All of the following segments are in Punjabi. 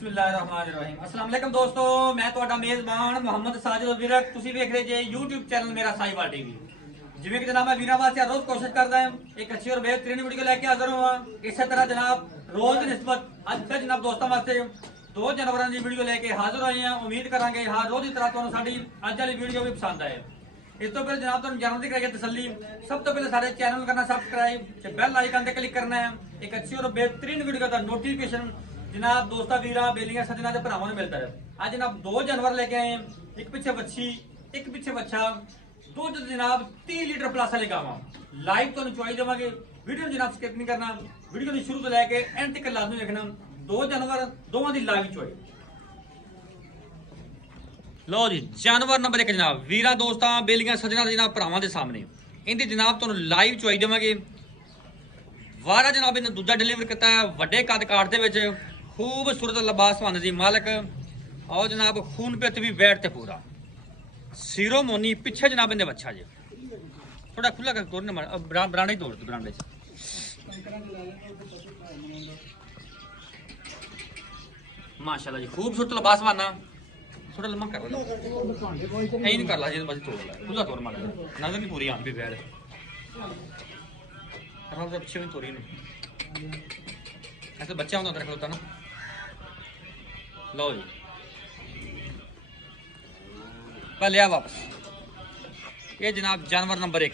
ਬਿਸਮਿल्लाहिर्रहमानिर्रहीम अस्सलाम वालेकुम दोस्तों मैं ਤੁਹਾਡਾ ਮੇਜ਼ਬਾਨ ਮੁਹੰਮਦ ਸਾਜਿਦ ਵਿਰਕ ਤੁਸੀਂ ਵੇਖ ਰਹੇ ਜੇ YouTube ਚੈਨਲ ਮੇਰਾ ਸਾਈਵਾਲ ਟੀਵੀ ਜਿਵੇਂ ਕਿ ਜਨਾਬ ਮੈਂ ਵੀਰਾਂ ਵਾਸਤੇ ਰੋਜ਼ ਕੋਸ਼ਿਸ਼ ਕਰਦਾ ਹਾਂ ਇੱਕ ਅੱਛੀ ਔਰ बेहतरीन ਵੀਡੀਓ ਲੈ ਕੇ ਹਾਜ਼ਰ ਹਾਂ ਇਸੇ ਤਰ੍ਹਾਂ ਜਨਾਬ ਰੋਜ਼ ਦੀ ਨਿਸਬਤ ਅੱਜ ਫਿਰ ਜਨਾਬ ਦੋਸਤਾਂ ਵਾਸਤੇ ਦੋ ਜਾਨਵਰਾਂ ਦੀ ਵੀਡੀਓ ਲੈ ਕੇ ਹਾਜ਼ਰ ਹੋਏ ਹਾਂ ਉਮੀਦ ਕਰਾਂਗੇ ਹਰ ਰੋਜ਼ ਦੀ ਤਰ੍ਹਾਂ ਤੁਹਾਨੂੰ ਸਾਡੀ ਅੱਜ ਵਾਲੀ ਵੀਡੀਓ ਵੀ ਪਸੰਦ ਆਏ ਇਸ ਤੋਂ ਪਹਿਲਾਂ ਜਨਾਬ ਤੁਹਾਨੂੰ ਜਾਣਨ ਦੀ ਕਰਾਂਗੇ ਤਸੱਲੀ ਸਭ ਤੋਂ ਪਹਿਲਾਂ ਸਾਡੇ ਚੈਨਲ ਨੂੰ ਕਰਨਾ ਸਬਸਕ੍ਰਾਈਬ ਤੇ ਬੈਲ ਆਈਕਨ ਤੇ ਕਲਿੱਕ ਕਰਨਾ ਹੈ ਇੱਕ ਅੱਛੀ ਔਰ बेहतरीन ਵੀਡੀਓ ਦਾ ਨੋਟੀਫਿਕੇਸ਼ਨ जनाब दोस्ता वीरा बेलियां सजना के भरावां मिलता है आज जनाब दो जानवर लेके आए हैं एक पीछे बच्ची एक पीछे बच्चा दूध जनाब 30 लीटर प्लस वाले गावां लाइव तो चुआई देवांगे वीडियो जनाब स्किप नहीं करना वीडियो को शुरू तो लैके एंड तक लाजमी देखना दो जानवर दोवां दी लाइव चुआई लो जी जानवर नंबर 1 जनाब वीरा दोस्ता बेलियां सजना जनाब भरावां दे सामने इनदी जनाब तो लाइव चुआई देवांगे वारा जनाब इन्हें दूजा डिलीवर किया है वड्डे कद काट दे विच खूबसूरत लिबास पाने दी मालक और जनाब खून पित भी बैठ ते पूरा सिरो मोनी पीछे जनाब इन्हें बच्चा जी थोड़ा खुला कर तोड़ने बरांडे तोड़ बरांडे माशाल्लाह जी खूबसूरत लिबास पाना थोड़ा लम्मा कर लो नहीं कर ला जी बस तोड़ ला खुला तोड़ मार नजर नहीं पूरी आम भी बैठ पीछे भी तोड़ी नहीं ऐसे बच्चा होता रख होता ना लो जी लिया वापस ये जनाब जानवर नंबर 1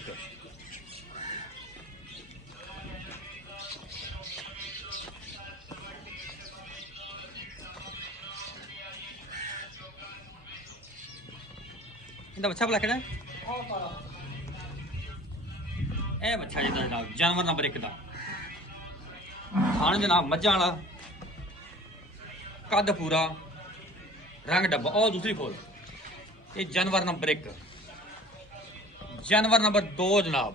इनका बच्चा भला केड़ा ए बच्चा जी जनाब जानवर नंबर 1 का खान जनाब मज्झां वाला कद पूरा रंग डब्बा और दूसरी खोल ये जानवर नंबर 1 जानवर नंबर 2 जनाब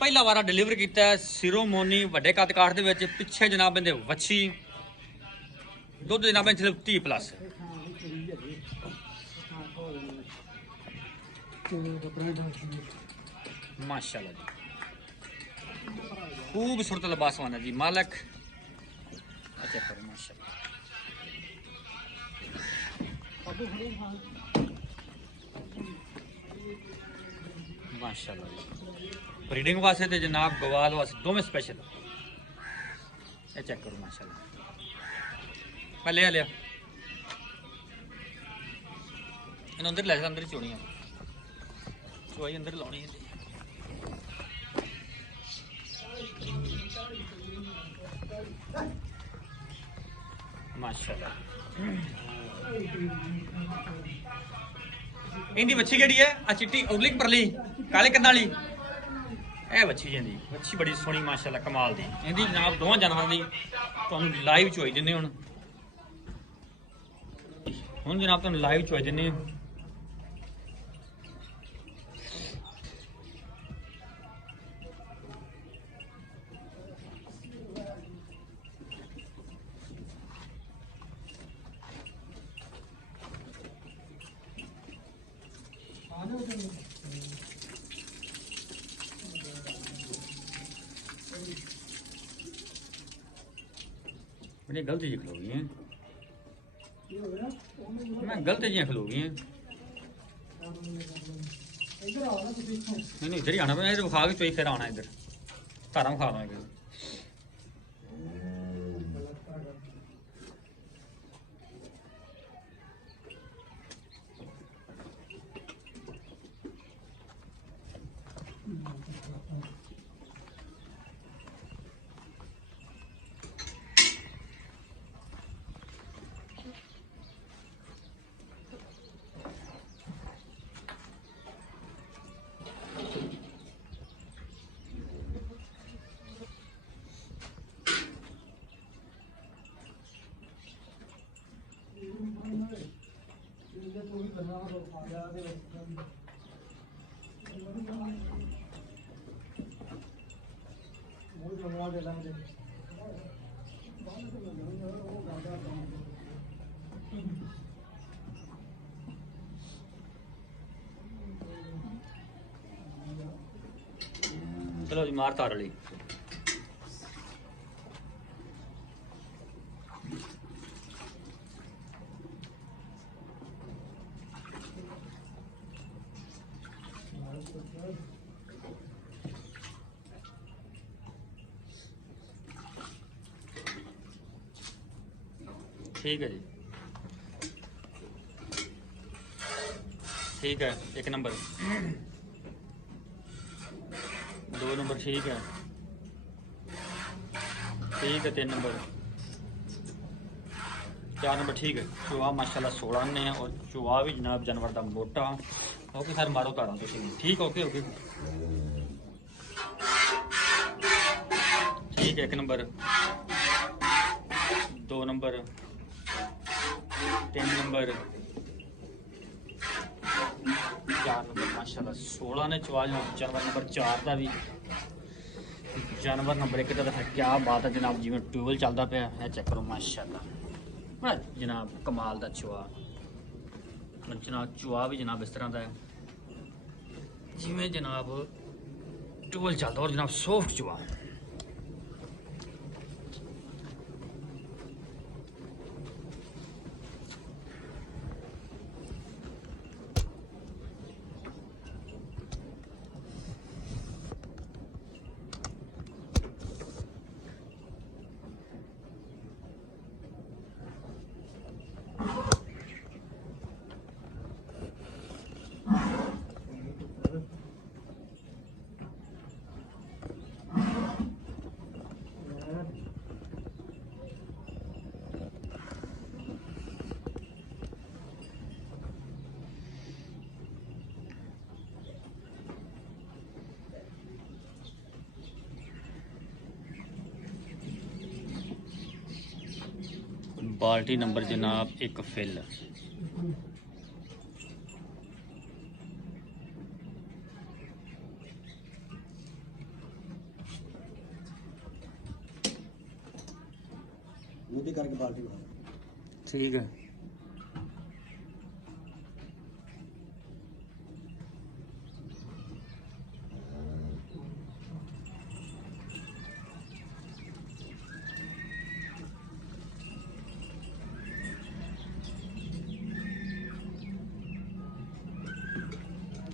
पहला वारा डिलीवर किया सिरो मोनी वड्डे कद काठ दे विच पिछे जनाब इहदे वच्छी दुध जनाब सिर्फ 30 प्लस माशाल्लाह जी खूबसूरत लिबास वाला जी मालक अच्छा करो माशाल्लाह माशाल्लाह ब्रीडिंग वास्ते ते जनाब गवाल वास्ते दोवें स्पेशल ये चेक करो माशाल्लाह ले लिया इन अंदर ले अंदर चोनी चुआई अंदर लानी है माशाल्लाह इनकी बच्ची केड़ी है आ चिट्टी उरली परली काले कंधा वाली ए बच्ची जी बच्ची बड़ी सोहनी माशाल्लाह कमाल दी इनकी जनाब दोवां जानवरां दी तुहानूं लाइव चोई दिंदे हुण जनाब तुहानूं लाइव चोई दिंदे बड़ी गलत जी खलो गई हैं मैं गलत जी खलो गई हैं नहीं इधर ही आना इधर खा के चोई फिर आना इधर धारा खा लवांगे चलो जी मार तार ली ठीक है जी, ठीक है। 1 नंबर, 2 नंबर, ठीक है, ठीक है। 3 नंबर, 4 नंबर, ठीक है। चुहा माशाल्लाह 16 ने है, और चुहा भी जनाब जानवर का मोटा। ओके सर, मारो ताड़ा तुम, ठीक। ओके ओके, ठीक है। 1 नंबर, 2 नंबर, 3 नंबर, 4 नंबर। माशाल्लाह 16 ने चुहा जानवर नंबर 4 का भी जानवर नंबर 1 का। क्या बात है जनाब, जिमें ट्यूबवेल चलता पाया है, चेक करो माशाल्लाह, बड़ा जनाब कमाल का चुहा। जनाब चुहा भी जनाब इस तरह का है जिमें जनाब ट्यूबवेल चलता, और जनाब सॉफ्ट चुहा। बाल्टी नंबर जनाब 1 फिल। करके बाल्टी, ठीक है।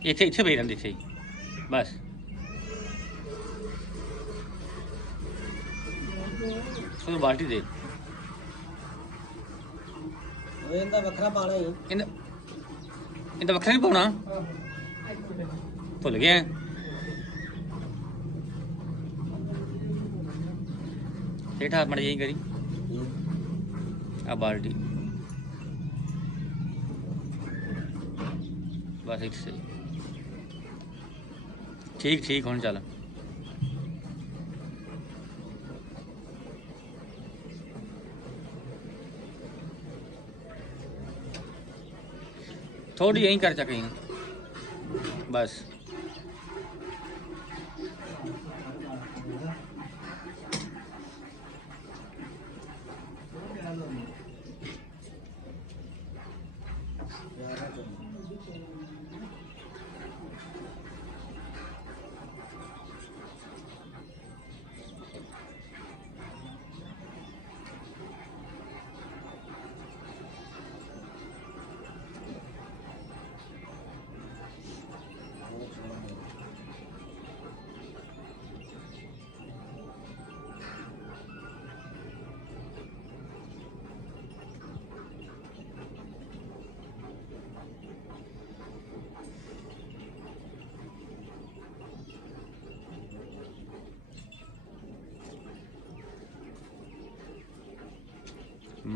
इतने इतने पे रहते इतने बस। तो बाल्टी दे इनका वखरा पाना ही, इनका वखरा नहीं पाना, भुल गया। फिर हाथ मड़ यही करी आ बाल्टी, बस इतने सही, ठीक ठीक। हुण चल थोड़ी यहीं कर सकें बस।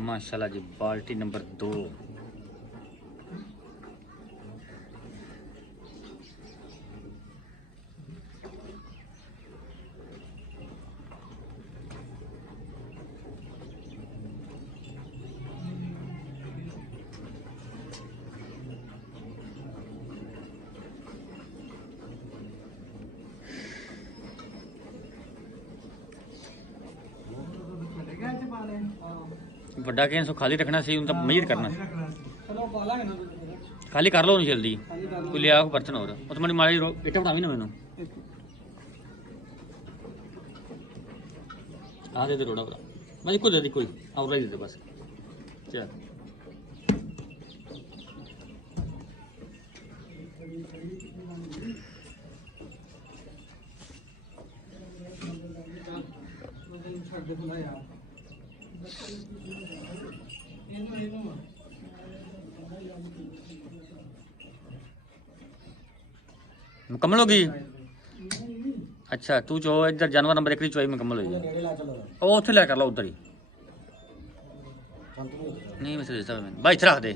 माशाल्लाह जी, बाल्टी नंबर 2। ਵੱਡਾ ਕੇ ਸੋ ਖਾਲੀ ਰੱਖਣਾ ਸੀ, ਉਹਨੂੰ ਤਾਂ ਮਜ਼ੀਦ ਕਰਨਾ। चलो पाला है ना, ਖਾਲੀ ਕਰ ਲਓ ਉਹਨੂੰ ਜਲਦੀ, ਕੋਈ ਲਿਆ ਕੋ ਬਰਤਨ ਹੋਰ। ਉਹ ਤਾਂ ਮਾੜੀ ਮਾੜੀ ਇੱਟਾਂ ਬਣਾਵੀ ਨਾ ਮੈਨੂੰ, ਆ ਦੇ ਦੇ ਰੋੜਾ ਭਰਾ, ਮੈਂ ਇੱਕੋ ਦੇ ਦੀ ਕੋਈ ਆਉਰਾ ਹੀ ਦੇ ਦੇ ਬਸ। ਚੱਲ छड़ दे खुला यार। मुकम्मल होगी। अच्छा तू जो इधर जानवर नंबर 1 की चुवाई मुकम्मल होगी। ਨੇੜੇ ਲਾ ਚਲੋ ਉਹ ਉੱਥੇ ਲੈ ਕਰ ਲਾ ਉਧਰ ਹੀ। ਕੰਟੀਨਿਊ ਨਹੀਂ ਮੈਂ ਸੋਚਦਾ ਮੈਂ ਬਾਈ ਇੱਥੇ ਰੱਖ ਦੇ।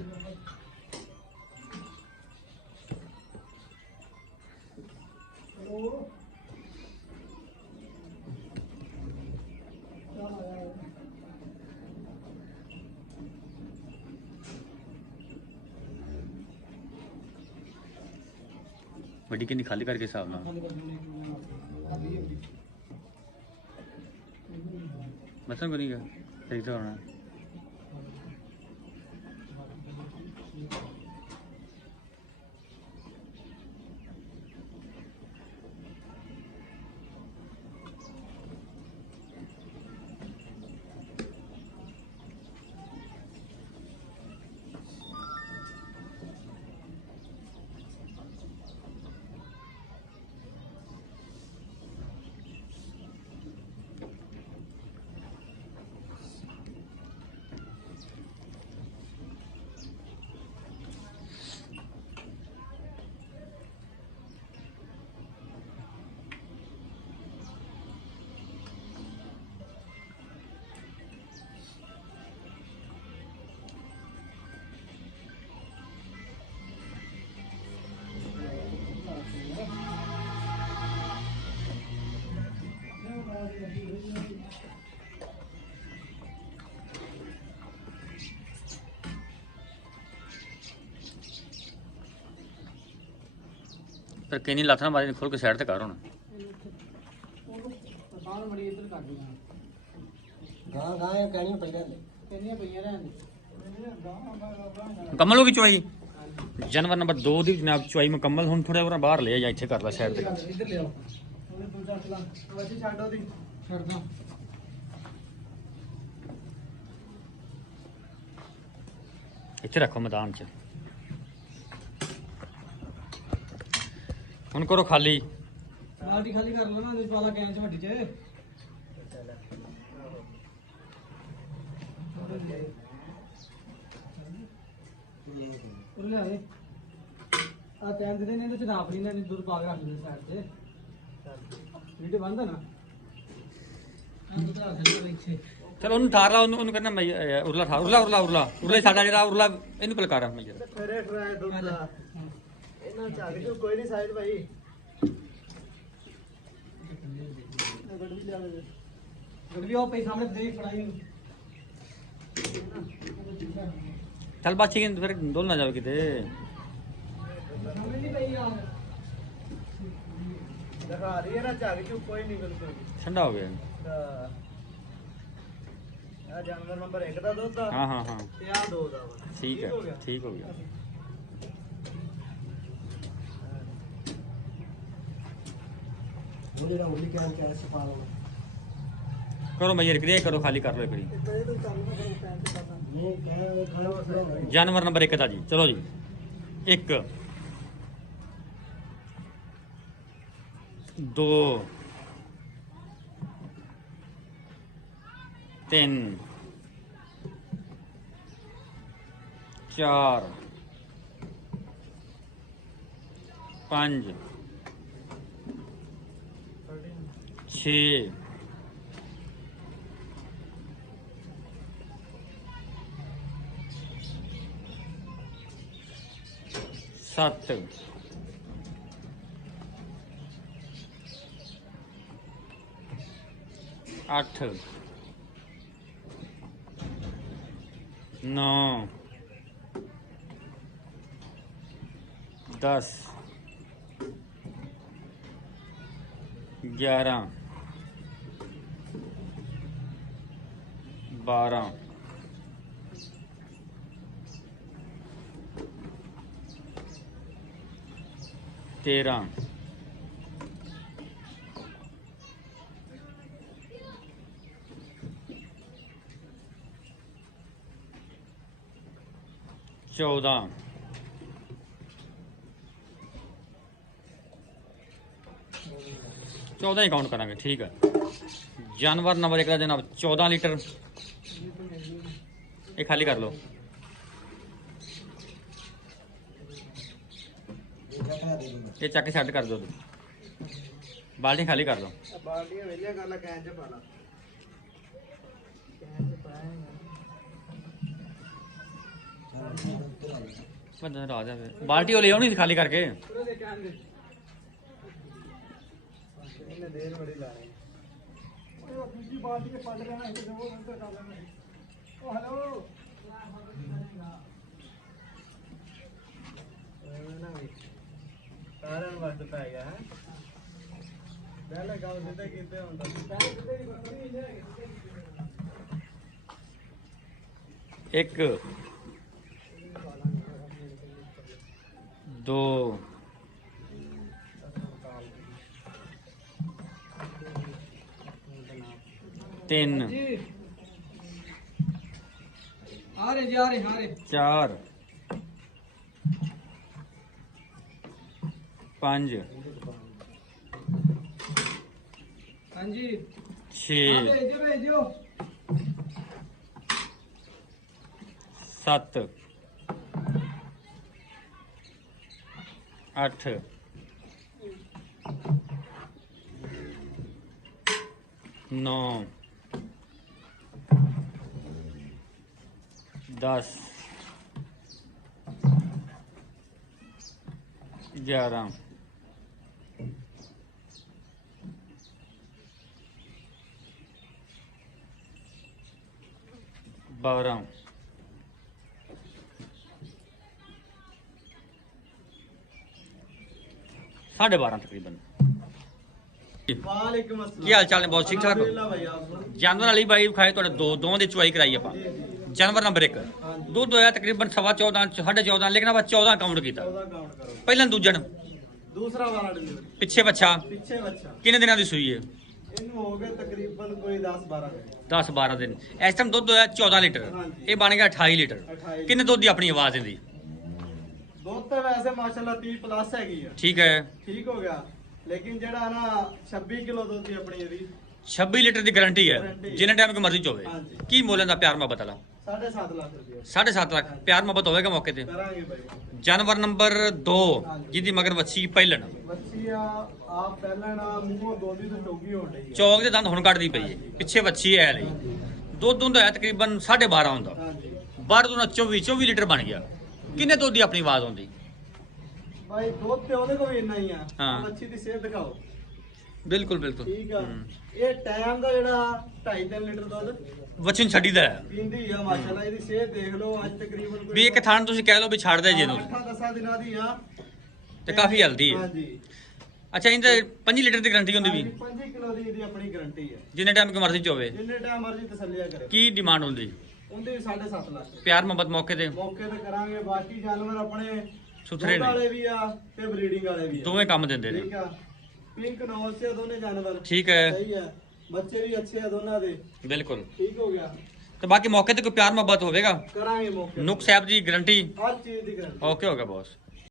ਵੱਡੀ ਕਿੰਨੀ ਖਾਲੀ ਕਰਕੇ ਹਿਸਾਬ ਨਾਲ ਮਸਲ ਕੋ ਨਹੀਂ ਗਾ ਠੀਕ ਤਾਂ ਹੋਣਾ। ਫਿਰ ਕਿੰਨੀ ਲੱਥਣਾ ਮਾਰੀ ਖੋਲ ਕੇ ਸਾਈਡ ਤੇ ਕਰ ਹੁਣ। ਗਾਂ ਗਾਂ ਇਹ ਕਹਿਣੀ ਪਈ ਰਹਿੰਦੇ ਮੁਕੰਮਲ ਹੋ ਗਈ ਚੁਆਈ। ਜਾਨਵਰ ਨੰਬਰ 2 ਦੀ ਜਨਾਬ ਚੁਆਈ ਮੁਕੰਮਲ। ਹੁਣ ਥੋੜਾ ਉਹਨਾਂ ਬਾਹਰ ਲਿਆ ਜਾਂ ਇੱਥੇ ਕਰ ਲਾ ਸਾਈਡ ਤੇ। ਇੱਧਰ ਲਿਆਓ ਉਹਨੇ ਦੂਜਾ ਚਲਾ ਵਜੀ ਛੱਡ ਉਹਦੀ ਛੱਡ ਦੋ। ਇੱਥੇ ਰੱਖੋ ਮੈਦਾਨ 'ਚ। ਹੁਣ ਕਰੋ ਖਾਲੀ। ਬਾਲਟੀ ਖਾਲੀ ਕਰ ਲਓ ਨਾ ਇਹਦੇ ਵਾਲਾ ਕੈਨ ਚ ਵੱਡੀ ਚ ਉਹ ਲੈ ਆਏ ਆ ਕੈਨ ਦੇ ਨੇ ਇਹਦੇ ਚ ਨਾਪ ਨਹੀਂ ਨਾ ਦੂਰ ਪਾ ਕੇ ਰੱਖ ਦੇ ਸਾਈਡ ਤੇ ਵੀਡੀਓ ਬੰਦ ਹੈ ਨਾ ਆ ਬਤਾ ਦੇ ਇੱਥੇ। ਚਲੋ ਉਹਨੂੰ ਠਾਰ ਲਾ। ਉਹਨੂੰ ਕਹਿੰਦਾ ਮੈਂ ਉਰਲਾ ਠਾਰ ਉਰਲਾ ਸਾਡਾ ਜਿਹੜਾ ਉਰਲਾ ਇਹਨੂੰ ਪਲਕਾਰਾ ਮੈਂ ਫੇਰੇ ਟਰਾਈ ਦੁੱਧਾ ਇਹਨਾਂ ਚੱਲ ਕੇ ਕੋਈ ਨਹੀਂ ਸਾਈਡ ਭਾਈ ਗੜਵੀ ਉਹ ਪਈ ਸਾਹਮਣੇ ਦੇਖ ਫੜਾਈ। ਚੱਲ ਬਾਚੀ ਕਿ ਫਿਰ ਡੋਲ ਨਾ ਜਾਵੇ ਕਿਤੇ। ਸਾਹਮਣੇ ਨਹੀਂ ਪਈ ਯਾਰ ਦਿਖਾ ਰਹੀ ਹੈ ਨਾ ਝੱਗ ਚੁ ਕੋਈ ਨਹੀਂ ਬਿਲਕੁਲ ਠੰਡਾ ਹੋ ਗਿਆ। ਆ ਜਾਨਵਰ ਨੰਬਰ 1 ਦਾ ਦੁੱਧ ਆ ਹਾਂ ਹਾਂ ਹਾਂ ਤੇ ਆ 2 ਦਾ ਵਾ। ਠੀਕ ਹੈ ਠੀਕ ਹੋ ਗਿਆ। ਉਹਦੇ ਨਾਲ ਉਹਦੀ ਕੈਨ ਕਿਆ ਸਫਾ ਲਓ ਕਰੋ ਮਈਰ ਕਰੀਏ ਕਰੋ ਖਾਲੀ ਕਰ ਲਓ ਇੱਕ ਵਾਰੀ। ਨਹੀਂ ਕਹਿ ਖਾਣਾ ਜਾਨਵਰ ਨੰਬਰ 1 ਦਾ ਜੀ। ਚਲੋ ਜੀ 1 2 3 4 5 6 7 8 9 10 11 12 13 14 14 ਹੀ ਕਾਊਂਟ ਕਰਾਂਗੇ ਠੀਕ ਹੈ। ਜਾਨਵਰ ਨੰਬਰ 1 ਦਾ ਜਨਾਬ 14 ਲੀਟਰ ਇਹ ਖਾਲੀ ਕਰ ਲਓ। ਇਹ ਚੱਕ ਕੇ ਛੱਡ ਕਰ ਦਿਓ, ਬਾਲਟੀ ਖਾਲੀ ਕਰ ਦਿਓ। ਬਾਲਟੀਆਂ ਵੇਲੀਆਂ ਕਰ ਲਾ, ਕੈਨ ਚ ਪਾ ਲਾ, ਕੈਨ ਚ ਪਾਏਗਾ ਬੰਦਾ ਰਾਜ ਆਵੇ। ਬਾਲਟੀ ਉਹ ਲੈ ਆਉਣੀ ਸੀ ਖਾਲੀ ਕਰਕੇ। ਉਹਦੇ ਕੈਨ ਦੇ ਇਹਨੇ ਦੇਰ ਬੜੀ ਲਾ ਰਹੀ। ਉਹ ਦੂਜੀ ਬਾਲਟੀ ਕੇ ਪਲਟ ਲੈਣਾ, ਇਹ ਉਹ ਅੰਦਰ ਕਰ ਲੈਣਾ। ਉਹ ਹੈਲੋ ਨਾ ਵੀ ਸਾਰਿਆਂ ਨੂੰ ਵਕਤ ਪੈ ਗਿਆ ਹੈ। ਪਹਿਲੇ ਗੱਲ ਸਿੱਧੇ ਕੀਤੇ ਹੁੰਦਾ ਸੀ, ਪਹਿਲੇ ਸਿੱਧੇ ਦੀ ਵਕਤ ਨਹੀਂ ਹੈ। 1 2 3 ਜੀ आ रहे 4 5 हाँ जी 6 भेजो 7 8 9 10 11 12 12:30 ਤਕਰੀਬਨ। वालेकुम अस्सलाम। ਕੀ ਹਾਲ ਚਾਲ ਨੇ? ਬਹੁਤ ਠੀਕ ਠਾਕ। अल्हम्दुलिल्लाह भाई आप ਜਾਨਵਰ ਵਾਲੀ ਬਾਈ ਵਿਖਾਏ ਤੁਹਾਡੇ ਦੋਵਾਂ ਦੀ ਚੁਆਈ ਕਰਾਈ ਆਪਾਂ। ਜਾਨਵਰ ਨੰਬਰ 1 ਦੁੱਧ ਹੋਇਆ ਤਕਰੀਬਨ 14.5 14.5, ਲੇਕਿਨ ਆਪਾਂ 14 ਕਾਊਂਟ ਕੀਤਾ। 14 काउंट करो। ਪਹਿਲਾਂ ਦੂਜਣ दूसरा वाला डिलीवरी ਪਿੱਛੇ ਬੱਚਾ पीछे बच्चा ਕਿੰਨੇ ਦਿਨਾਂ ਦੀ ਸੂਈ ਹੈ? इनमें हो गए तकरीबन कोई 10-12 दिन। 10-12 ਦਿਨ। ਇਸ ਟਾਈਮ ਦੁੱਧ ਹੋਇਆ 14 ਲੀਟਰ, ਹਾਂਜੀ। ਇਹ ਬਣ ਗਿਆ 28 ਲੀਟਰ। 28 ਕਿੰਨੇ ਦੁੱਧ ਦੀ ਆਪਣੀ ਆਵਾਜ਼ ਇਹਦੀ? ਦੁੱਧ ਤਾਂ ਵੈਸੇ ਮਾਸ਼ਾਅੱਲਾ 30 ਪਲੱਸ ਹੈਗੀ ਆ, ਠੀਕ ਹੈ। ਠੀਕ ਹੋ ਗਿਆ। ਲੇਕਿਨ ਜਿਹੜਾ ਨਾ 26 ਕਿਲੋ ਦੁੱਧ ਦੀ ਆਪਣੀ ਇਹਦੀ 26 ਲੀਟਰ ਦੀ ਗਾਰੰਟੀ ਹੈ, Guarantee ਹੈ। ਜਿੰਨੇ ਟਾਈਮ ਕੋ ਮਰਜ਼ੀ ਚੋਵੇ। ਹਾਂਜੀ। ਕੀ ਮੁੱਲ ਦਾ ਪਿਆਰ ਮੁਹੱਬਤ ਵਾਲਾ? 7.5 ਲੱਖ ਰੁਪਏ 7.5 ਲੱਖ ਪਿਆਰ ਮੁਹੱਬਤ ਹੋਵੇਗਾ ਮੌਕੇ ਤੇ। ਕਰਾਂਗੇ ਭਾਈ। ਜਾਨਵਰ ਨੰਬਰ 2 ਹਾਂਜੀ। ਜਿਹਦੀ ਮਗਰ ਵੱਛੀ ਪਹਿਲਣ ਬੱਚੀ ਆ ਆਪ ਪਹਿਲਾਂ ਨਾ ਮੂੰਹੋਂ ਦੋਦੀ ਤੋਂ ਟੋਗੀ ਹੋਣ ਡਈ ਹੈ। ਚੌਕ ਦੇ ਦੰਦ ਹੁਣ ਕੱਢਦੀ ਪਈ ਹੈ, ਪਿੱਛੇ ਵੱਛੀ ਐ ਲਈ। ਦੁੱਧ ਹੁੰਦਾ ਹੈ ਤਕਰੀਬਨ 12.5 ਹੁੰਦਾ। ਹਾਂਜੀ 12 ਤੋਂ 24 ਲੀਟਰ ਬਣ ਗਿਆ। ਕਿੰਨੇ ਦੁੱਧ ਦੀ ਆਪਣੀ ਆਵਾਜ਼ ਆਉਂਦੀ? ਭਾਈ ਦੁੱਧ ਤੇ ਉਹਦੇ ਕੋਲ ਵੀ ਇੰਨਾ ਹੀ ਆ। ਹਾਂ। ਬੱਚੀ ਦੀ ਸਿਹਤ ਦਿਖਾਓ। ਬਿਲਕੁਲ ਬਿਲਕੁਲ। ਠੀਕ ਆ। ਹੂੰ। ਇਹ ਟਾਈਮ ਦਾ ਜਿਹੜਾ 2.5-3 ਲੀਟਰ ਦੁੱਧ ਵੱਛੀ ਨੂੰ ਛੱਡੀਦਾ ਹੈ ਪੀਂਦੀ ਆ ਮਾਸ਼ਾਅੱਲਾ। ਇਹਦੀ ਸਿਹਤ ਦੇਖ ਲਓ, ਅੱਜ ਤਕਰੀਬਨ ਕੋਈ ਵੀ ਇੱਕ ਥਾਣ ਤੁਸੀਂ ਕਹਿ ਲਓ ਵੀ ਛੱਡਦੇ ਜੇ ਨੂੰ 8-10 ਦਿਨਾਂ ਦੀ ਆ ਤੇ ਕਾਫੀ ਹਲਦੀ ਹੈ। ਹਾਂਜੀ ਅੱਛਾ, ਇਹਦੇ 5 ਲੀਟਰ ਦੀ ਗਾਰੰਟੀ ਹੁੰਦੀ ਵੀ 5 ਕਿਲੋ ਦੀ ਇਹਦੀ ਆਪਣੀ ਗਾਰੰਟੀ ਹੈ। ਜਿੰਨੇ ਟਾਈਮ ਕੋ ਮਰਜ਼ੀ ਚੋਵੇ। ਜਿੰਨੇ ਟਾਈਮ ਮਰਜ਼ੀ ਤਸੱਲੀਆ ਕਰੇ। ਕੀ ਡਿਮਾਂਡ ਹੁੰਦੀ? ਉਹਦੇ 7.5 ਲੱਖ ਪਿਆਰ ਮੁਹੱਬਤ ਮੌਕੇ ਤੇ ਮੌਕੇ ਤੇ ਕਰਾਂਗੇ। ਬਾਕੀ ਜਾਨਵਰ ਆਪਣੇ ਸੁਥਰੇ ਦੁੱਧ ਨੇ, ਵਾਲੇ ਵੀ ਆ ਤੇ ਬਰੀਡਿੰਗ ਵਾਲੇ ਵੀ ਆ। ਦੋਵੇਂ ਕੰਮ ਦਿੰਦੇ ਨੇ। ਠੀਕ ਆ। ਪਿੰਕ ਨੌਲ ਸੇ ਦੋਨੇ ਜਾਨਵਰ ਠੀਕ ਹੈ, ਸਹੀ ਹੈ। ਬੱਚੇ ਵੀ ਅੱਛੇ ਆ ਦੋਨਾਂ ਦੇ। ਬਿਲਕੁਲ। ਠੀਕ ਹੋ ਗਿਆ। ਤੇ ਬਾਕੀ ਮੌਕੇ ਤੇ ਕੋਈ ਪਿਆਰ ਮੁਹੱਬਤ ਹੋਵੇਗਾ। ਕਰਾਂਗੇ ਮੌਕੇ ਨੁਕ ਸਾਹਿਬ ਦੀ ਗਾਰੰਟੀ ਹਰ ਚੀਜ਼ ਦੀ ਗਾਰੰਟੀ। ਓਕੇ ਹੋ ਗਿਆ ਬੌਸ।